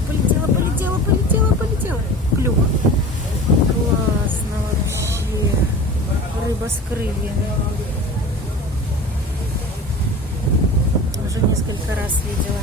полетела, полетела, полетела, полетела, полетела. Клюв. Классно вообще. Рыба с крыльями. Уже несколько раз видела.